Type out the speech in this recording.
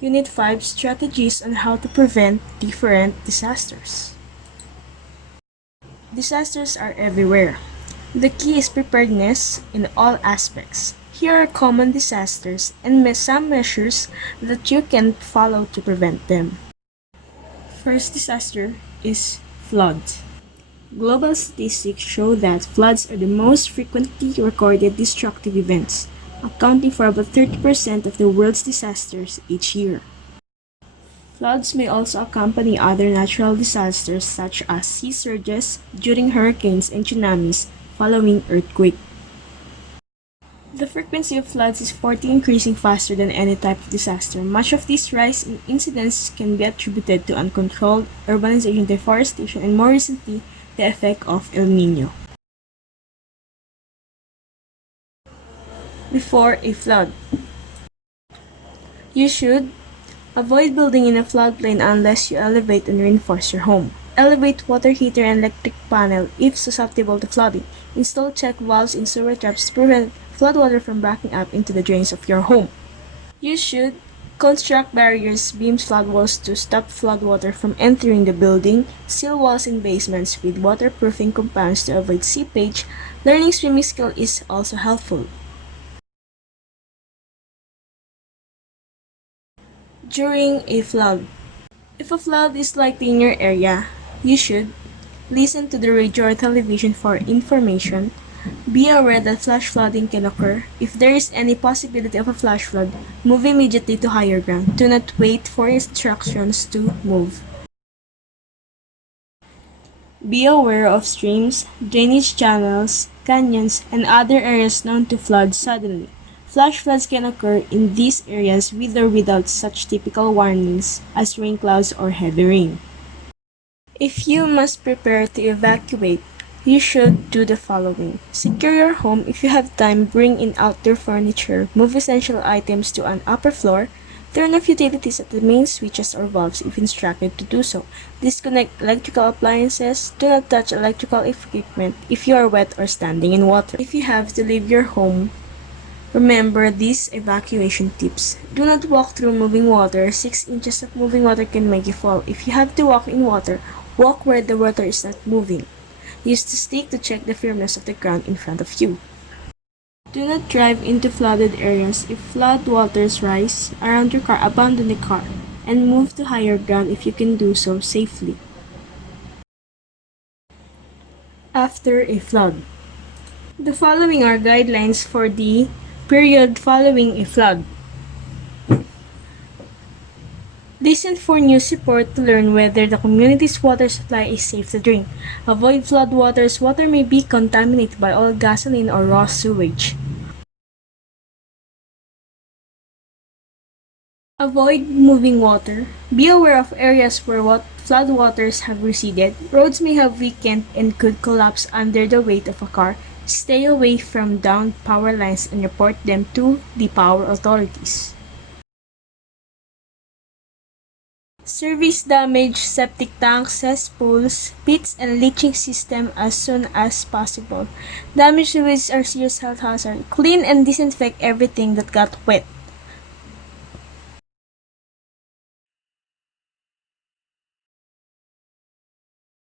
Unit 5 Strategies on how to prevent different disasters. Disasters are everywhere. The key is preparedness in all aspects. Here are common disasters and some measures that you can follow to prevent them. First disaster is flood. Global statistics show that floods are the most frequently recorded destructive events, accounting for about 30% of the world's disasters each year. Floods may also accompany other natural disasters such as sea surges during hurricanes and tsunamis following earthquake. The frequency of floods is 40 increasing faster than any type of disaster. Much of this rise in incidents can be attributed to uncontrolled urbanization, deforestation, and more recently, the effect of El Nino. Before a flood, you should avoid building in a floodplain unless you elevate and reinforce your home. Elevate water heater and electric panel if susceptible to flooding. Install check valves in sewer traps to prevent floodwater from backing up into the drains of your home. You should construct barriers, beams, flood walls to stop floodwater from entering the building. Seal walls in basements with waterproofing compounds to avoid seepage. Learning swimming skill is also helpful. During a flood, if a flood is likely in your area, you should listen to the radio or television for information. Be aware that flash flooding can occur. If there is any possibility of a flash flood, move immediately to higher ground. Do not wait for instructions to move. Be aware of streams, drainage channels, canyons, and other areas known to flood suddenly. Flash floods can occur in these areas with or without such typical warnings as rain clouds or heavy rain. If you must prepare to evacuate, you should do the following. Secure your home. If you have time, bring in outdoor furniture. Move essential items to an upper floor. Turn off utilities at the main switches or valves if instructed to do so. Disconnect electrical appliances. Do not touch electrical equipment if you are wet or standing in water. If you have to leave your home, remember these evacuation tips. Do not walk through moving water. 6 inches of moving water can make you fall. If you have to walk in water, walk where the water is not moving. Use the stick to check the firmness of the ground in front of you. Do not drive into flooded areas. If flood waters rise around your car, abandon the car and move to higher ground if you can do so safely. After a flood, the following are guidelines for the period following a flood. Listen for news report to learn whether the community's water supply is safe to drink. Avoid floodwaters. Water may be contaminated by oil, gasoline, or raw sewage. Avoid moving water. Be aware of areas where floodwaters have receded. Roads may have weakened and could collapse under the weight of a car. Stay away from downed power lines and report them to the power authorities. Service damage septic tanks, cesspools, pits, and leaching system as soon as possible. Damaged sewage are serious health hazard. Clean and disinfect everything that got wet.